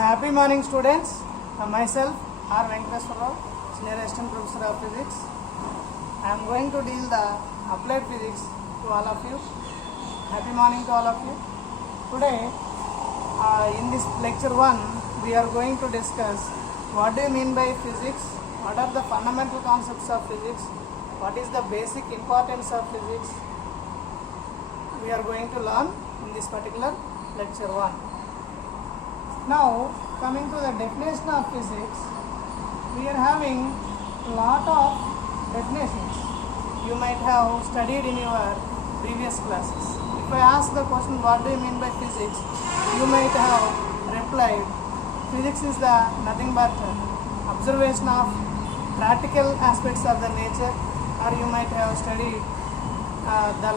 Happy morning, students. Myself, R. Venkateswara Rao, Senior Assistant Professor of Physics. I am going to deal the applied physics to all of you. Happy morning to all of you. Today, in this lecture 1, we are going to discuss what do you mean by physics, what are the fundamental concepts of physics, what is the basic importance of physics. We are going to learn in this particular lecture 1. Now, coming to the definition of physics, we are having a lot of definitions you might have studied in your previous classes. If I ask the question, what do you mean by physics, you might have replied, physics is the nothing but observation of practical aspects of the nature, or you might have studied the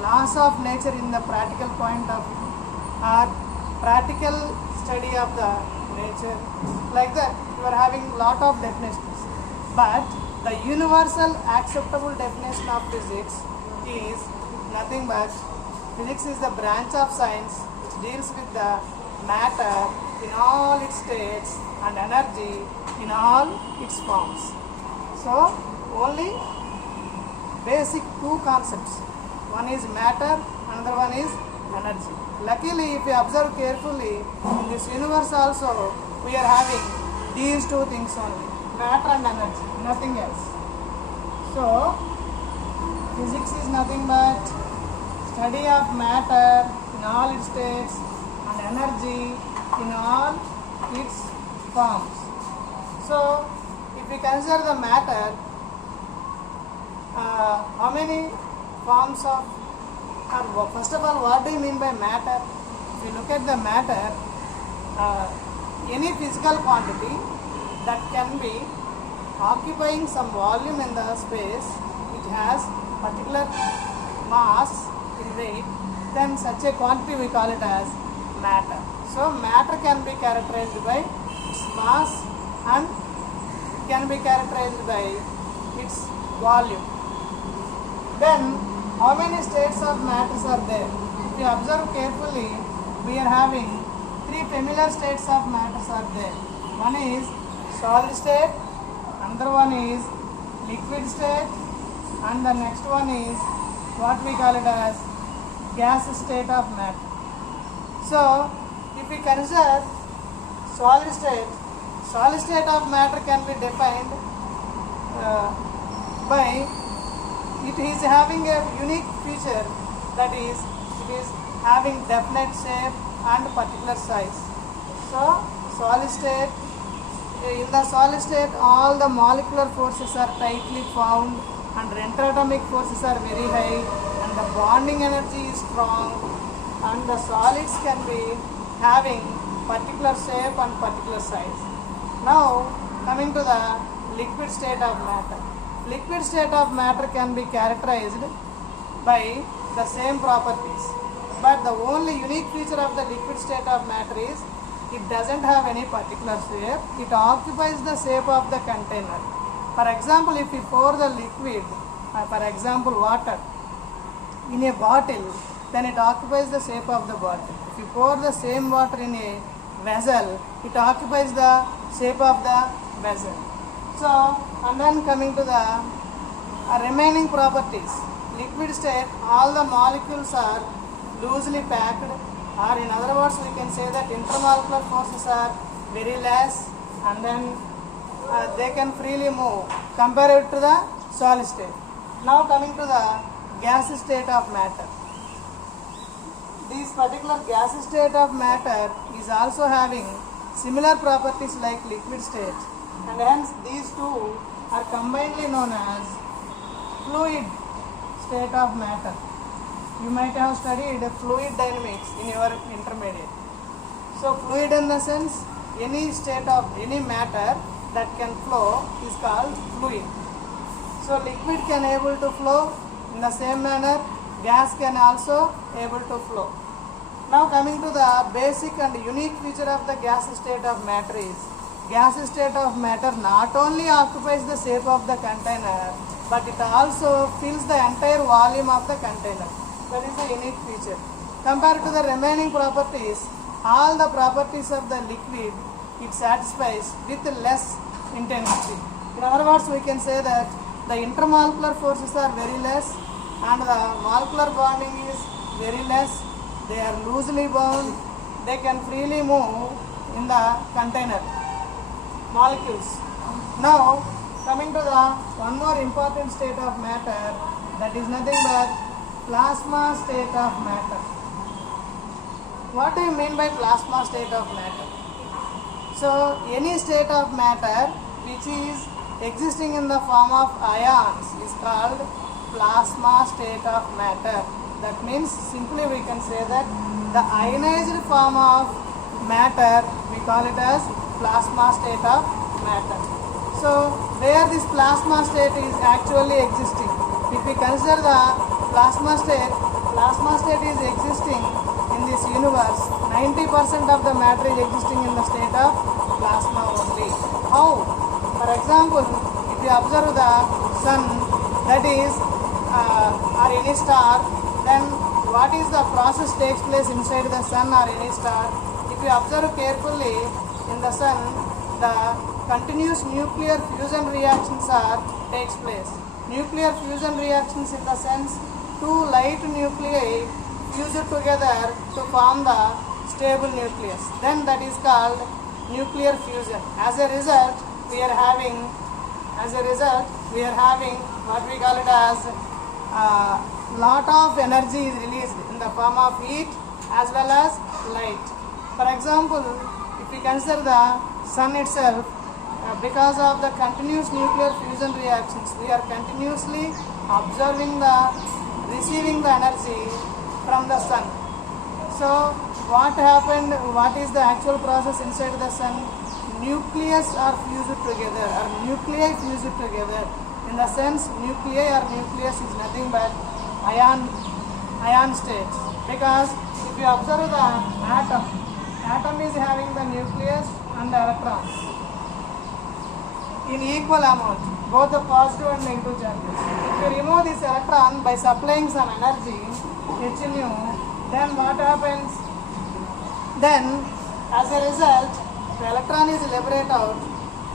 laws of nature in the practical point of view, or practical study of the nature. Like that, you are having lot of definitions. But the universal acceptable definition of physics is nothing but physics is the branch of science which deals with the matter in all its states and energy in all its forms. So, only basic two concepts. One is matter, another one is energy. Luckily, if you observe carefully, in this universe also, we are having these two things only, matter and energy, nothing else. So, physics is nothing but study of matter in all its states and energy in all its forms. So, if we consider the matter, how many forms of, first of all, what do you mean by matter? If you look at the matter, any physical quantity that can be occupying some volume in the space, it has particular mass in weight, then such a quantity we call it as matter. So matter can be characterized by its mass and can be characterized by its volume. Then how many states of matters are there? If you observe carefully, we are having three familiar states of matters are there. One is solid state, another one is liquid state, and the next one is what we call it as gas state of matter. So, if we consider solid state of matter can be defined by it is having a unique feature, that is, it is having definite shape and particular size. So, solid state, in the solid state all the molecular forces are tightly bound and interatomic forces are very high and the bonding energy is strong and the solids can be having particular shape and particular size. Now, coming to the liquid state of matter. Liquid state of matter can be characterized by the same properties, but the only unique feature of the liquid state of matter is it doesn't have any particular shape, it occupies the shape of the container. For example, if you pour the liquid, for example water, in a bottle, then it occupies the shape of the bottle. If you pour the same water in a vessel, it occupies the shape of the vessel. So, and then coming to the remaining properties. Liquid state, all the molecules are loosely packed, or in other words, we can say that intermolecular forces are very less, and then they can freely move compared to the solid state. Now coming to the gas state of matter. This particular gas state of matter is also having similar properties like liquid state, and hence these two are combinedly known as fluid state of matter. You might have studied fluid dynamics in your intermediate. So fluid in the sense, any state of any matter that can flow is called fluid. So liquid can able to flow in the same manner, gas can also able to flow. Now coming to the basic and unique feature of the gas state of matter is, gas state of matter not only occupies the shape of the container, but it also fills the entire volume of the container. That is a unique feature. Compared to the remaining properties, all the properties of the liquid it satisfies with less intensity. In other words, we can say that the intermolecular forces are very less and the molecular bonding is very less. They are loosely bound. They can freely move in the container molecules. Now, coming to the one more important state of matter, that is nothing but plasma state of matter. What do you mean by plasma state of matter? So, any state of matter which is existing in the form of ions is called plasma state of matter. That means simply we can say that the ionized form of matter, we call it as plasma state of matter. So, where this plasma state is actually existing? If we consider the plasma state is existing in this universe. 90% of the matter is existing in the state of plasma only. How? For example, if you observe the sun, that is or any star, then what is the process takes place inside the sun or any star? If you observe carefully in the sun, the continuous nuclear fusion reactions takes place. Nuclear fusion reactions in the sense two light nuclei fuse together to form the stable nucleus. Then that is called nuclear fusion. As a result, we are having what we call it as lot of energy is released in the form of heat as well as light. For example, if we consider the sun itself, because of the continuous nuclear fusion reactions, we are continuously receiving the energy from the sun. So what happened, what is the actual process inside the sun? Nucleus are fused together or nuclei fused together. In the sense, nuclei or nucleus is nothing but ion states. Because if you observe the atom is having the nucleus and the electrons in equal amount, both the positive and negative charges. If you remove this electron by supplying some energy, H nu, then what happens? Then, as a result, the electron is liberated out,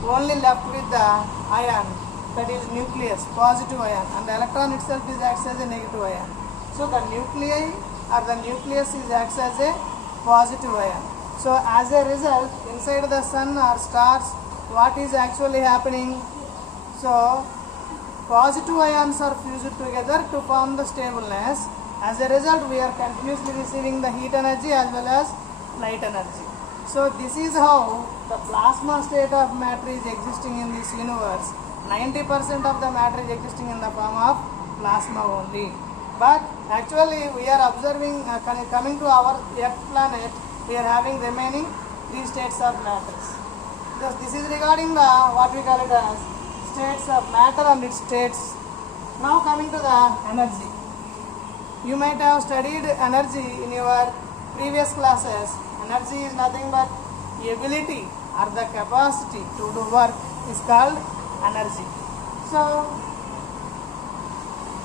only left with the ion, that is nucleus, positive ion, and the electron itself is acts as a negative ion. So the nuclei or the nucleus is acts as a positive ion. So as a result, inside the sun or stars, what is actually happening? So positive ions are fused together to form the stableness. As a result, we are continuously receiving the heat energy as well as light energy. So this is how the plasma state of matter is existing in this universe. 90% of the matter is existing in the form of plasma only. But actually we are observing, coming to our Earth planet, we are having remaining 3 states of matters. Because this is regarding the what we call it as states of matter and its states. Now coming to the energy. You might have studied energy in your previous classes. Energy is nothing but the ability or the capacity to do work is called energy. So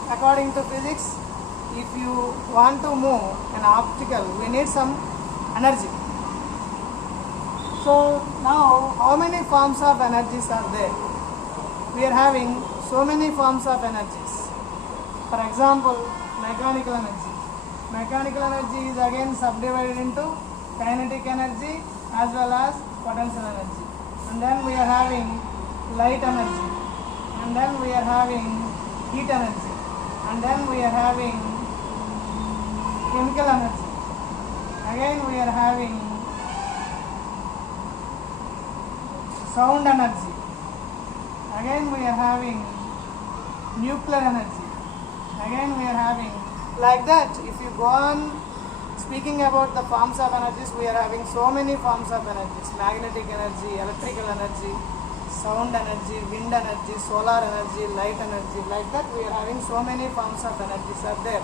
according to physics, if you want to move an obstacle, we need some energy. So now, how many forms of energies are there? We are having so many forms of energies. For example, mechanical energy. Mechanical energy is again subdivided into kinetic energy as well as potential energy. And then we are having light energy. And then we are having heat energy. And then we are having chemical energy. Again we are having sound energy. Again we are having nuclear energy. Again we are having, like that. If you go on speaking about the forms of energies, we are having so many forms of energies. Magnetic energy, electrical energy, sound energy, wind energy, solar energy, light energy. Like that we are having so many forms of energies are there.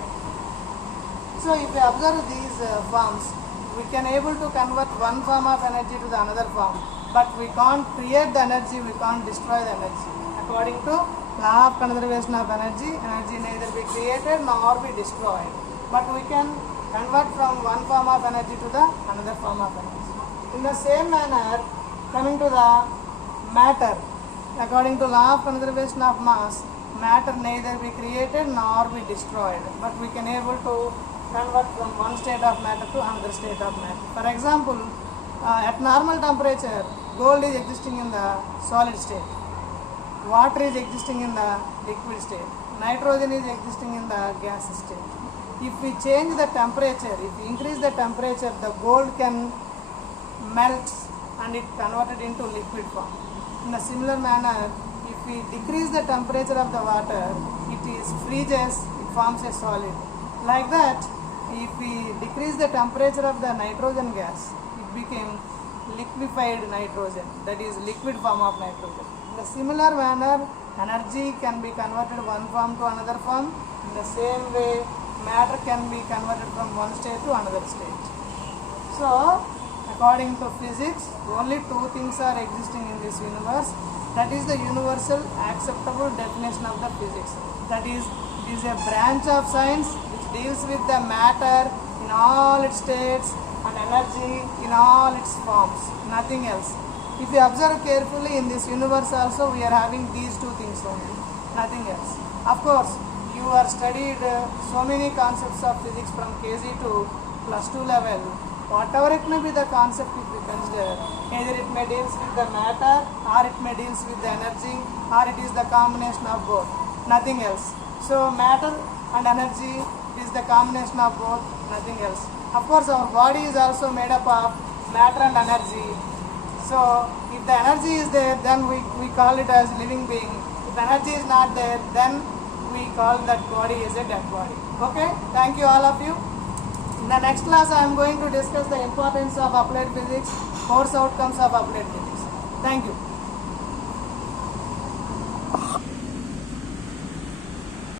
So if we observe these forms, we can able to convert one form of energy to the another form. But we can't create the energy, we can't destroy the energy. According to law of conservation of energy, energy neither be created nor be destroyed. But we can convert from one form of energy to the another form of energy. In the same manner, coming to the matter, according to law of conservation of mass, matter neither be created nor be destroyed, but we can able to convert from one state of matter to another state of matter. For example, at normal temperature, gold is existing in the solid state, water is existing in the liquid state, nitrogen is existing in the gas state. If we change the temperature, if we increase the temperature, the gold can melt and it converted into liquid form. In a similar manner, if we decrease the temperature of the water, it is freezes, it forms a solid. Like that, if we decrease the temperature of the nitrogen gas, it became liquefied nitrogen, that is liquid form of nitrogen. In a similar manner, energy can be converted one form to another form. In the same way, matter can be converted from one state to another state. So, according to physics, only two things are existing in this universe. That is the universal acceptable definition of the physics. That is, it is a branch of science which deals with the matter in all its states and energy in all its forms, nothing else. If you observe carefully in this universe also, we are having these two things only, nothing else. Of course, you are studied so many concepts of physics from KG to +2 level. Whatever it may be the concept, if we consider, either it may deals with the matter, or it may deals with the energy, or it is the combination of both, nothing else. So matter and energy is the combination of both, nothing else. Of course, our body is also made up of matter and energy. So if the energy is there, then we call it as living being. If energy is not there, then we call that body as a dead body. Okay, thank you all of you. In the next class, I am going to discuss the importance of applied physics, course outcomes of applied physics. Thank you.